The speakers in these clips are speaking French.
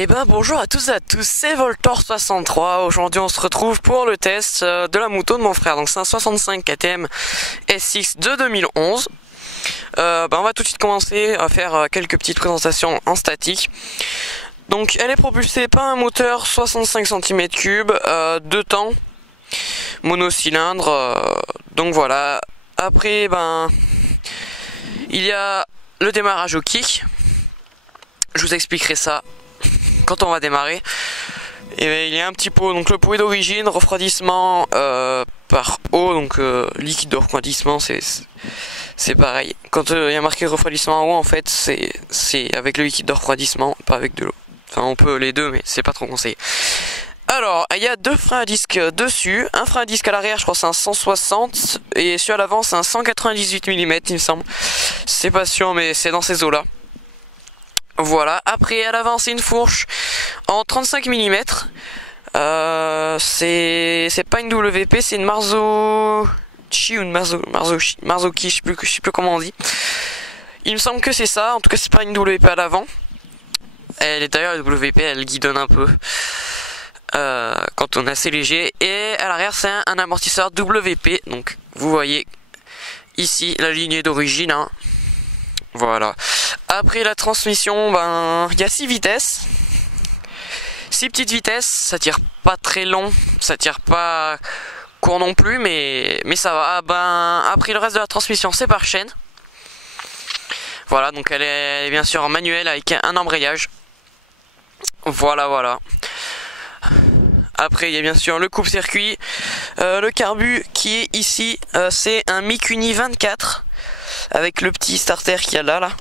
Et ben bonjour à tous et à tous, c'est Voltor63. Aujourd'hui on se retrouve pour le test de la moto de mon frère. Donc c'est un 65 KTM SX de 2011. On va tout de suite commencer à faire quelques petites présentations en statique. Donc elle est propulsée par un moteur 65 cm3, 2 temps, monocylindre. Donc voilà. Après il y a le démarrage au kick. Je vous expliquerai ça quand on va démarrer. Et il y a un petit pot, donc le pot est d'origine, refroidissement par eau, donc liquide de refroidissement, c'est pareil. Quand il y a marqué refroidissement en haut, en fait c'est avec le liquide de refroidissement, pas avec de l'eau. Enfin on peut les deux, mais c'est pas trop conseillé. Alors il y a deux freins à disque dessus, un frein à disque à l'arrière, je crois c'est un 160, et celui à l'avant c'est un 198 mm il me semble. C'est pas sûr, mais c'est dans ces eaux là. Voilà, après à l'avant c'est une fourche en 35 mm. C'est pas une WP, c'est une Marzocchi ou une Marzocchi, je sais plus comment on dit. Il me semble que c'est ça, en tout cas c'est pas une WP à l'avant. Elle est d'ailleurs, la WP elle guidonne un peu quand on est assez léger. Et à l'arrière c'est un amortisseur WP, donc vous voyez ici la lignée d'origine, hein. Voilà. Après la transmission, il y a 6 vitesses. 6 petites vitesses, ça tire pas très long, ça tire pas court non plus, mais ça va. Après le reste de la transmission, c'est par chaîne. Voilà, donc elle est bien sûr en manuel avec un embrayage. Voilà. Après il y a bien sûr le coupe-circuit, le carbu qui est ici, c'est un Mikuni 24 avec le petit starter qu'il y a là.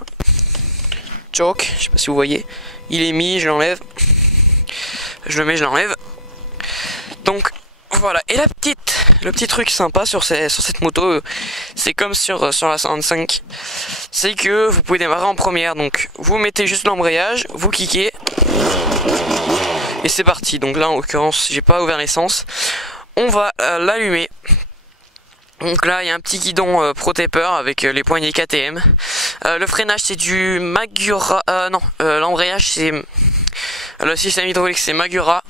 Choke, je sais pas si vous voyez, il est mis, je l'enlève, je le mets, je l'enlève. Donc voilà, et le petit truc sympa sur cette moto, c'est comme sur la 125, c'est que vous pouvez démarrer en première. Donc vous mettez juste l'embrayage, vous kickez et c'est parti. Donc là en l'occurrence j'ai pas ouvert l'essence, on va l'allumer. Donc là il y a un petit guidon pro-taper avec les poignées KTM. Le freinage c'est du Magura, l'embrayage c'est le système hydraulique c'est Magura.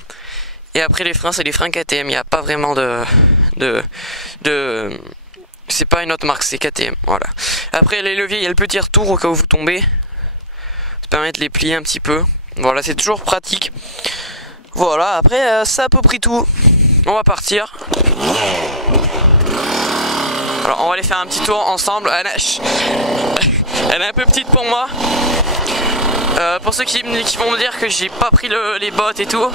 Et après les freins c'est les freins KTM. Il n'y a pas vraiment c'est pas une autre marque, c'est KTM. Voilà. Après les leviers il y a le petit retour au cas où vous tombez, ça permet de les plier un petit peu. Voilà, c'est toujours pratique. Voilà, après c'est à peu près tout. On va partir. Alors on va aller faire un petit tour ensemble. Elle est un peu petite pour moi. Pour ceux qui vont me dire que j'ai pas pris les bottes et tout,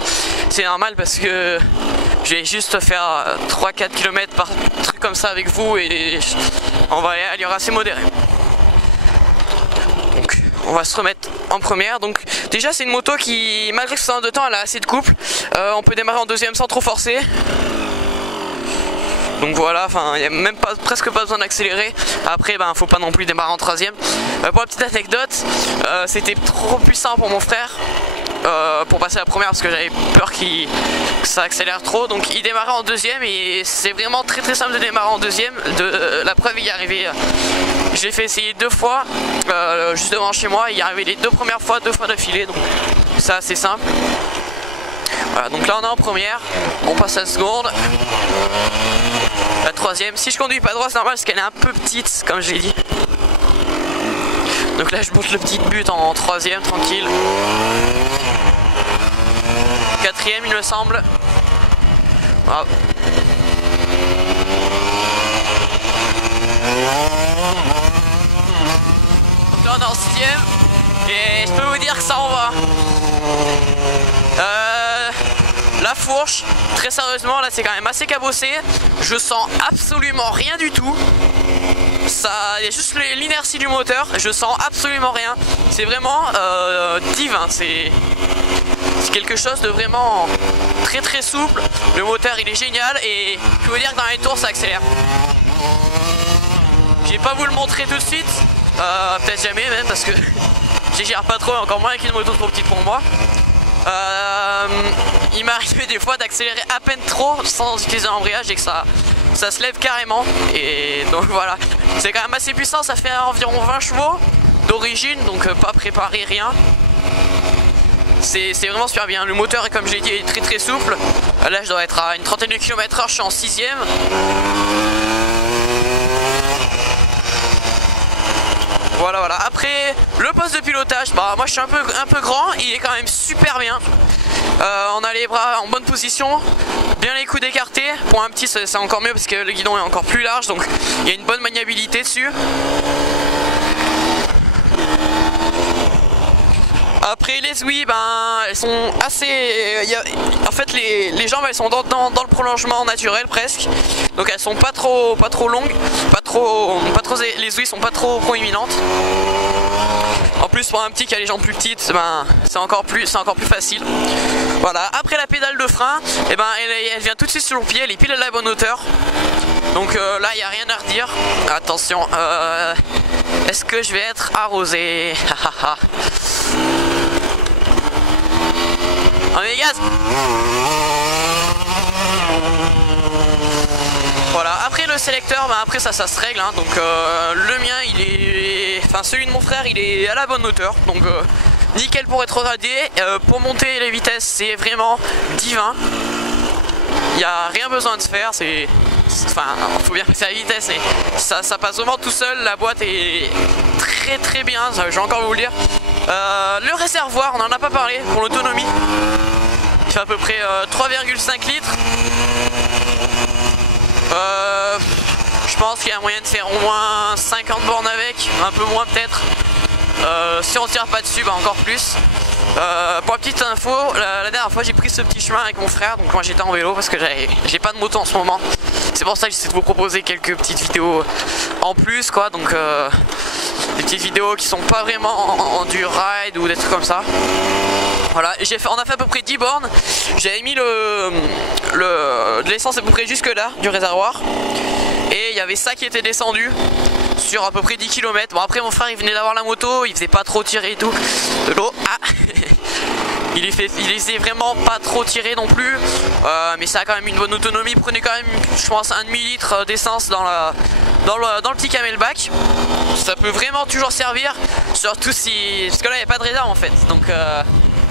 c'est normal parce que je vais juste faire 3-4 km par truc comme ça avec vous et on va aller à allure assez modérée. Donc on va se remettre en première. Donc déjà c'est une moto qui, malgré que ce soit en 2 temps, elle a assez de couple. On peut démarrer en deuxième sans trop forcer. Donc voilà, il n'y a même presque pas besoin d'accélérer. Après faut pas non plus démarrer en troisième. Pour la petite anecdote, c'était trop puissant pour mon frère pour passer la première parce que j'avais peur que ça accélère trop. Donc il démarrait en deuxième et c'est vraiment très très simple de démarrer en deuxième. La preuve, il y est arrivé, je l'ai fait essayer 2 fois juste devant chez moi. Il y est arrivé les 2 premières fois, 2 fois d'affilée, donc c'est assez simple. Voilà, donc là on est en première, on passe à la seconde, la troisième. Si je conduis pas droit c'est normal parce qu'elle est un peu petite comme j'ai dit. Donc là je monte le petit but en troisième tranquille. Quatrième il me semble. Voilà. Donc là on est en sixième et je peux vous dire que ça en va. La fourche, très sérieusement, là c'est quand même assez cabossé. Je sens absolument rien du tout. Il y a juste l'inertie du moteur. Je sens absolument rien. C'est vraiment divin. C'est quelque chose de vraiment très très souple. Le moteur il est génial et je peux vous dire que dans les tours ça accélère. Je vais pas vous le montrer tout de suite. Peut-être jamais même parce que je gère pas trop, encore moins avec une moto trop petite pour moi. Il m'arrivait des fois d'accélérer à peine trop sans utiliser l'embrayage et que ça se lève carrément. Et donc voilà, c'est quand même assez puissant, ça fait environ 20 chevaux d'origine, donc pas préparé, rien. c'est vraiment super bien. Le moteur, comme je l'ai dit, est très très souple. Là je dois être à une trentaine de km/h, je suis en 6ème. Voilà. Après le poste de pilotage, bah moi je suis un peu grand, il est quand même super bien. On a les bras en bonne position, bien les coudes écartés. Pour un petit c'est encore mieux parce que le guidon est encore plus large, donc il y a une bonne maniabilité dessus. Après les ouïes, elles sont assez... En fait les jambes elles sont dans le prolongement naturel presque. Donc elles sont pas trop longues, les ouïes sont pas trop proéminentes. En plus pour un petit qui a les jambes plus petites, c'est encore plus facile. Voilà, après la pédale de frein, elle vient tout de suite sur le pied, elle est pile à la bonne hauteur. Donc là il n'y a rien à redire. Attention, est-ce que je vais être arrosé? On met gaz. Voilà, après le sélecteur, après ça se règle, hein. Donc le mien il est... Enfin celui de mon frère il est à la bonne hauteur. Donc nickel pour être radé. Pour monter les vitesses c'est vraiment divin. Il n'y a rien besoin de se faire, enfin, faut bien passer à la vitesse et ça passe vraiment tout seul. La boîte est très bien, je vais encore vous le dire. Le réservoir, on n'en a pas parlé pour l'autonomie. Il fait à peu près 3,5 litres. Je pense qu'il y a moyen de faire au moins 50 bornes avec, un peu moins peut-être. Si on tire pas dessus, encore plus. Pour la petite info, la dernière fois j'ai pris ce petit chemin avec mon frère, donc moi j'étais en vélo parce que j'ai pas de moto en ce moment. C'est pour ça que j'essaie de vous proposer quelques petites vidéos en plus quoi, donc des petites vidéos qui sont pas vraiment en du ride ou des trucs comme ça. Voilà, on a fait à peu près 10 bornes. J'avais mis de l'essence à peu près jusque là du réservoir. Et il y avait ça qui était descendu sur à peu près 10 km. Bon après mon frère il venait d'avoir la moto, il faisait pas trop tirer et tout de l'eau. Il faisait vraiment pas trop tirer non plus, mais ça a quand même une bonne autonomie. Prenez quand même je pense un demi-litre d'essence dans le petit camelback. Ça peut vraiment toujours servir, surtout si... Parce que là il n'y a pas de réserve en fait. Donc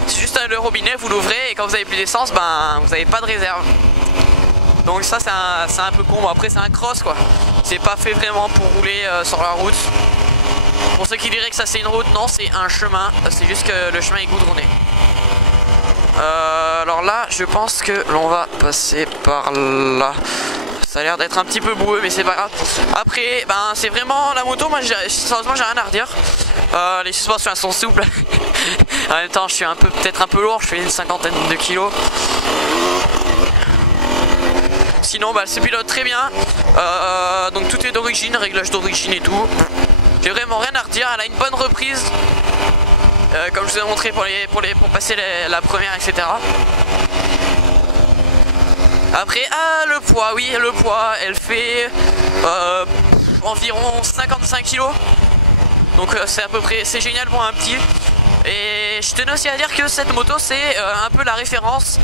c'est juste le robinet, vous l'ouvrez et quand vous avez plus d'essence, vous n'avez pas de réserve. Donc ça c'est un peu con. Bon, après c'est un cross quoi. C'est pas fait vraiment pour rouler sur la route. Pour ceux qui diraient que ça c'est une route, non c'est un chemin. C'est juste que le chemin est goudronné. Alors là je pense que l'on va passer par là. Ça a l'air d'être un petit peu boueux mais c'est pas grave. Après c'est vraiment la moto, moi sérieusement j'ai rien à redire. Les suspensions elles sont souples. En même temps je suis peut-être un peu lourd, je fais une cinquantaine de kilos. Sinon elle se pilote très bien. Donc tout est d'origine, réglage d'origine et tout. J'ai vraiment rien à redire, elle a une bonne reprise. Comme je vous ai montré pour passer la première, etc. Après, le poids, oui, le poids, elle fait environ 55 kg. Donc c'est à peu près, c'est génial pour un petit. Et je tenais aussi à dire que cette moto c'est un peu la référence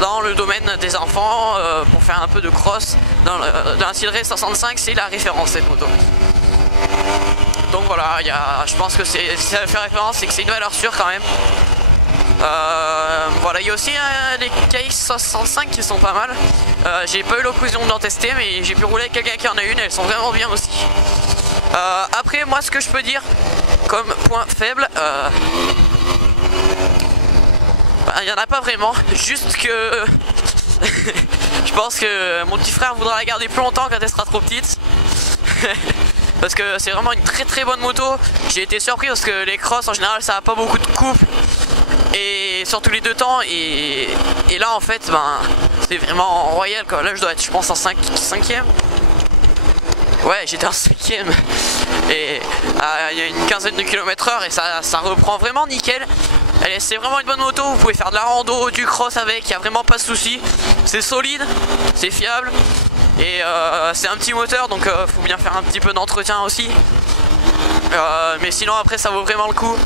dans le domaine des enfants pour faire un peu de cross. Dans un Silray 65 c'est la référence cette moto. Donc voilà, je pense que si ça fait référence c'est que c'est une valeur sûre quand même. Voilà, il y a aussi des KX65 qui sont pas mal. J'ai pas eu l'occasion d'en tester mais j'ai pu rouler avec quelqu'un qui en a une et elles sont vraiment bien aussi. Après moi ce que je peux dire comme point faible, il n'y en a pas vraiment, juste que je pense que mon petit frère voudra la garder plus longtemps quand elle sera trop petite. Parce que c'est vraiment une très bonne moto. J'ai été surpris parce que les crosses en général ça a pas beaucoup de couple et sur tous les deux temps et là en fait c'est vraiment en royal quoi. Là je dois être je pense en 5ème. Ouais j'étais en 5ème. Et il y a une quinzaine de km/h et ça reprend vraiment nickel. C'est vraiment une bonne moto, vous pouvez faire de la rando, du cross avec, il n'y a vraiment pas de souci. C'est solide, c'est fiable. Et c'est un petit moteur donc faut bien faire un petit peu d'entretien aussi. Mais sinon après ça vaut vraiment le coup.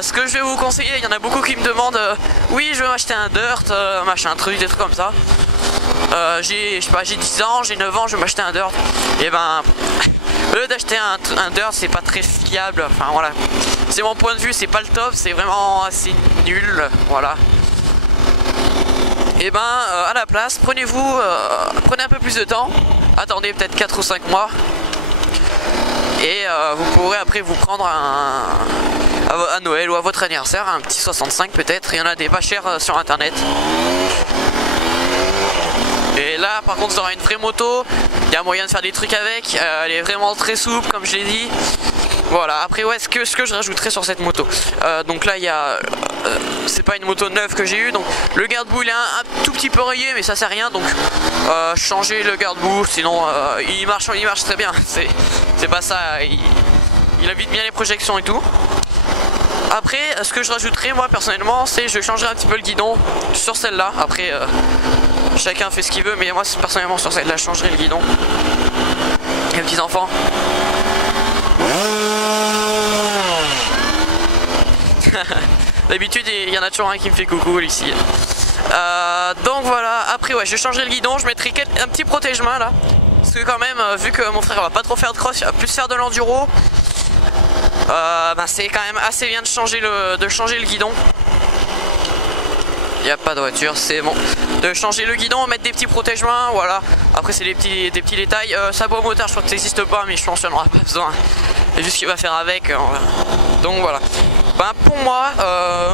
Ce que je vais vous conseiller, il y en a beaucoup qui me demandent oui je veux m'acheter un dirt, machin truc, des trucs comme ça. J'ai 10 ans, j'ai 9 ans, je veux m'acheter un dirt. Et au lieu d'acheter un dirt c'est pas très fiable, enfin voilà. c'est mon point de vue, c'est pas le top, c'est vraiment assez nul, voilà. Et ben à la place, prenez un peu plus de temps, attendez peut-être 4 ou 5 mois. Et vous pourrez après vous prendre à Noël ou à votre anniversaire un petit 65 peut-être. Il y en a des pas chers sur internet. Et là par contre vous aurez une vraie moto. Il y a moyen de faire des trucs avec. Elle est vraiment très souple comme je l'ai dit. Voilà, après ouais, ce que je rajouterais sur cette moto, donc là il y a c'est pas une moto neuve que j'ai eu, donc le garde-boue il est un tout petit peu rayé, mais ça c'est rien, donc changer le garde-boue, sinon il marche très bien. C'est pas ça, il évite bien les projections et tout. Après ce que je rajouterais moi personnellement, c'est je changerai un petit peu le guidon sur celle-là. Après chacun fait ce qu'il veut, mais moi personnellement sur celle-là je changerai le guidon. Les petits enfants. D'habitude il y en a toujours un qui me fait coucou ici. Donc voilà, après ouais je changerai le guidon, je mettrai un petit protège-main là. Parce que quand même vu que mon frère va pas trop faire de cross, il va plus faire de l'enduro. C'est quand même assez bien de changer le guidon. Il n'y a pas de voiture, c'est bon. De changer le guidon, mettre des petits protège-mains, voilà. Après c'est des petits détails. Sabot moteur je crois que ça n'existe pas, mais je pense qu'il n'y en aura pas besoin. C'est juste ce qu'il va faire avec. Donc voilà. Pour moi,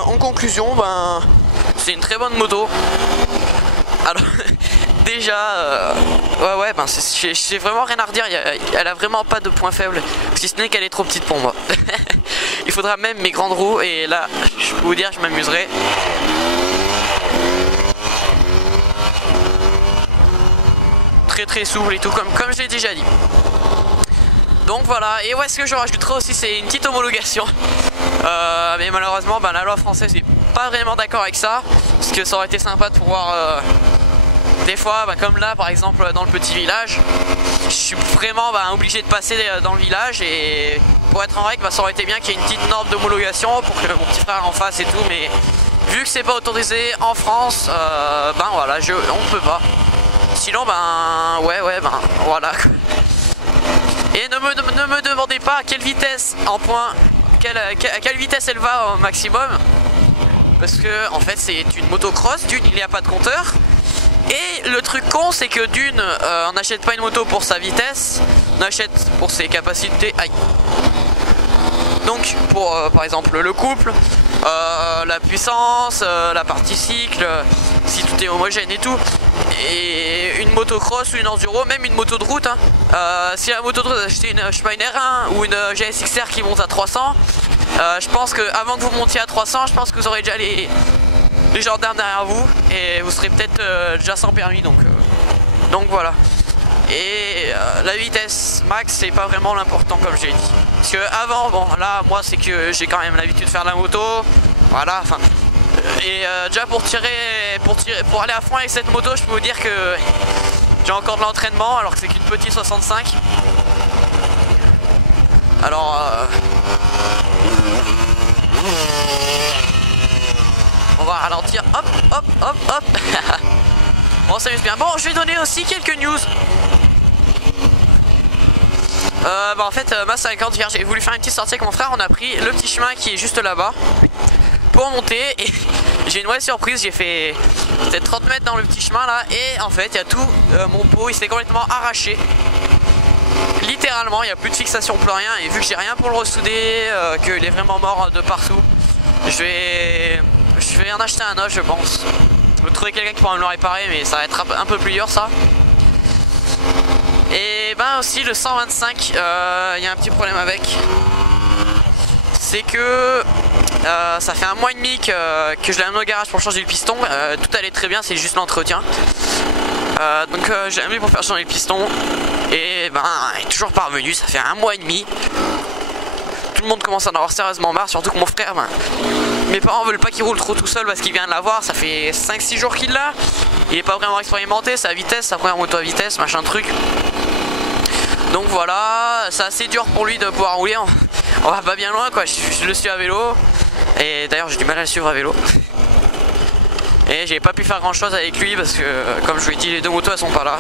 en conclusion, c'est une très bonne moto. Alors déjà, j'ai vraiment rien à redire. Elle a vraiment pas de point faible, si ce n'est qu'elle est trop petite pour moi. Il faudra même mes grandes roues, et là, je peux vous dire, je m'amuserai. Très souple et tout, comme je l'ai déjà dit. Donc voilà, et ouais, ce que je rajouterai aussi, c'est une petite homologation. Mais malheureusement, la loi française n'est pas vraiment d'accord avec ça, parce que ça aurait été sympa de pouvoir des fois, comme là par exemple dans le petit village, je suis vraiment obligé de passer dans le village, et pour être en règle, ça aurait été bien qu'il y ait une petite norme d'homologation pour que mon petit frère en fasse et tout, mais vu que c'est pas autorisé en France, voilà, on peut pas. Sinon voilà. Et ne me demandez pas à quelle vitesse à quelle vitesse elle va au maximum, parce que en fait c'est une motocross, d'une il n'y a pas de compteur. Et le truc con, c'est que d'une, on n'achète pas une moto pour sa vitesse, on achète pour ses capacités. Aïe. Donc pour par exemple le couple, la puissance, la partie cycle, si tout est homogène et tout. Et une motocross ou une enduro, même une moto de route, si la moto de route, achetez une R1 ou une GSX-R qui monte à 300, je pense que avant que vous montiez à 300, je pense que vous aurez déjà les gendarmes derrière vous, et vous serez peut-être déjà sans permis, donc voilà. Et la vitesse max, c'est pas vraiment l'important, comme j'ai dit, parce que avant, là moi c'est que j'ai quand même l'habitude de faire de la moto, voilà, et déjà pour aller à fond avec cette moto, je peux vous dire que j'ai encore de l'entraînement, alors que c'est qu'une petite 65. Alors on va ralentir, hop. Bon, ça s'amuse bien. Bon, je vais donner aussi quelques news. En fait, ma 50, hier j'ai voulu faire une petite sortie avec mon frère, on a pris le petit chemin qui est juste là-bas pour monter, et j'ai une vraie surprise, j'ai fait peut-être 30 mètres dans le petit chemin là, et en fait il y a tout, mon pot il s'est complètement arraché. Littéralement, il n'y a plus de fixation, plus rien, et vu que j'ai rien pour le ressouder, qu'il est vraiment mort de partout, je vais en acheter un autre, je pense. Je vais trouver quelqu'un qui pourra me le réparer, mais ça va être un peu plus dur ça. Et aussi le 125, il y a un petit problème avec. C'est que ça fait un mois et demi que je l'ai amené au garage pour changer le piston. Tout allait très bien, c'est juste l'entretien. Donc j'ai amené pour faire changer le piston. Et il est toujours pas revenu, ça fait un mois et demi. Tout le monde commence à en avoir sérieusement marre, surtout que mon frère, mes parents veulent pas qu'il roule trop tout seul parce qu'il vient de l'avoir, ça fait 5-6 jours qu'il l'a. Il est pas vraiment expérimenté, sa vitesse, sa première moto à vitesse, machin truc. Donc voilà, c'est assez dur pour lui de pouvoir rouler, on va pas bien loin quoi, je le suis à vélo. Et d'ailleurs j'ai du mal à le suivre à vélo. Et j'ai pas pu faire grand chose avec lui parce que comme je vous ai dit, les deux motos elles sont pas là.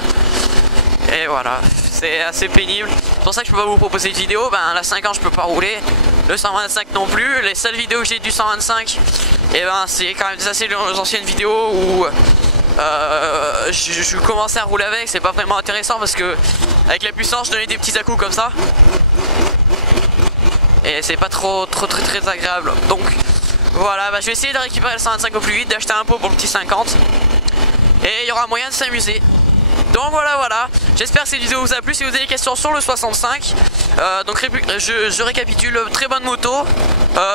Et voilà, c'est assez pénible. C'est pour ça que je peux pas vous proposer de vidéo, la 5 ans je peux pas rouler. le 125 non plus. Les seules vidéos que j'ai du 125, et ben c'est quand même des assez anciennes vidéos où je commençais à rouler avec. C'est pas vraiment intéressant parce que avec la puissance je donnais des petits à-coups comme ça et c'est pas très agréable. Donc voilà, bah, je vais essayer de récupérer le 125 au plus vite, d'acheter un pot pour le petit 50 et il y aura moyen de s'amuser. Donc voilà, j'espère que cette vidéo vous a plu. Si vous avez des questions sur le 65, donc je récapitule, très bonne moto,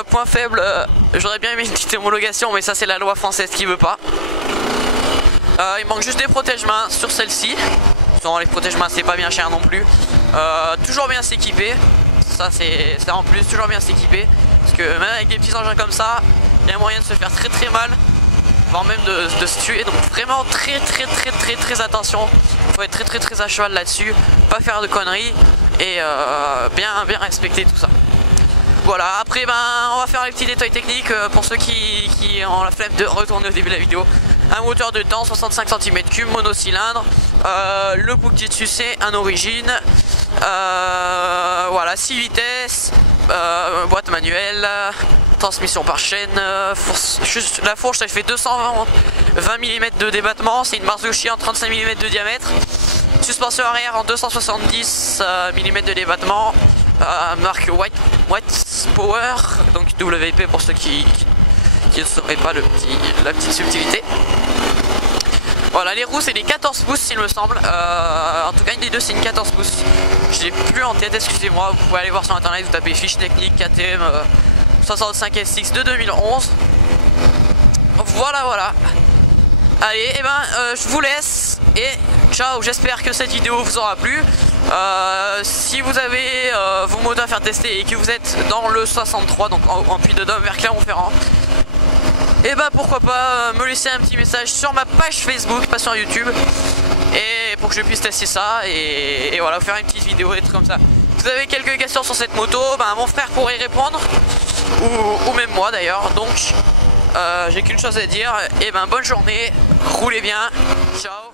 point faible, j'aurais bien aimé une petite homologation mais ça c'est la loi française qui veut pas. Il manque juste des protège-mains sur celle-ci. Les protège-mains c'est pas bien cher non plus. Toujours bien s'équiper, ça c'est en plus, toujours bien s'équiper. Parce que même avec des petits engins comme ça, il y a moyen de se faire très mal, voire même de se tuer. Donc vraiment très attention. Faut être très à cheval là-dessus, pas faire de conneries et bien respecter tout ça. Voilà, après ben on va faire les petits détails techniques pour ceux qui ont la flemme de retourner au début de la vidéo. Un moteur de temps 65 cm3 monocylindre, le bouclier dessus c'est un origine, voilà 6 vitesses, boîte manuelle, transmission par chaîne, la fourche elle fait 220 mm de débattement, c'est une Marzouchi en 35 mm de diamètre, suspension arrière en 270 mm de débattement, marque White Power, donc WP pour ceux qui ne sauraient pas la petite subtilité. Voilà, les roues c'est des 14 pouces il me semble, en tout cas une des deux c'est une 14 pouces, je l'ai plus en tête, excusez-moi, vous pouvez aller voir sur internet, vous tapez fiche technique KTM 65 SX de 2011. Voilà. Allez, et ben je vous laisse et ciao, j'espère que cette vidéo vous aura plu. Si vous avez vos motos à faire tester et que vous êtes dans le 63, donc en Puy-de-Dôme vers Clermont-Ferrand, et bah pourquoi pas me laisser un petit message sur ma page Facebook, pas sur YouTube, et pour que je puisse tester ça et voilà, faire une petite vidéo et des trucs comme ça. Si vous avez quelques questions sur cette moto, bah, mon frère pourrait y répondre, ou même moi d'ailleurs. Donc j'ai qu'une chose à dire, et ben bonne journée, roulez bien, ciao.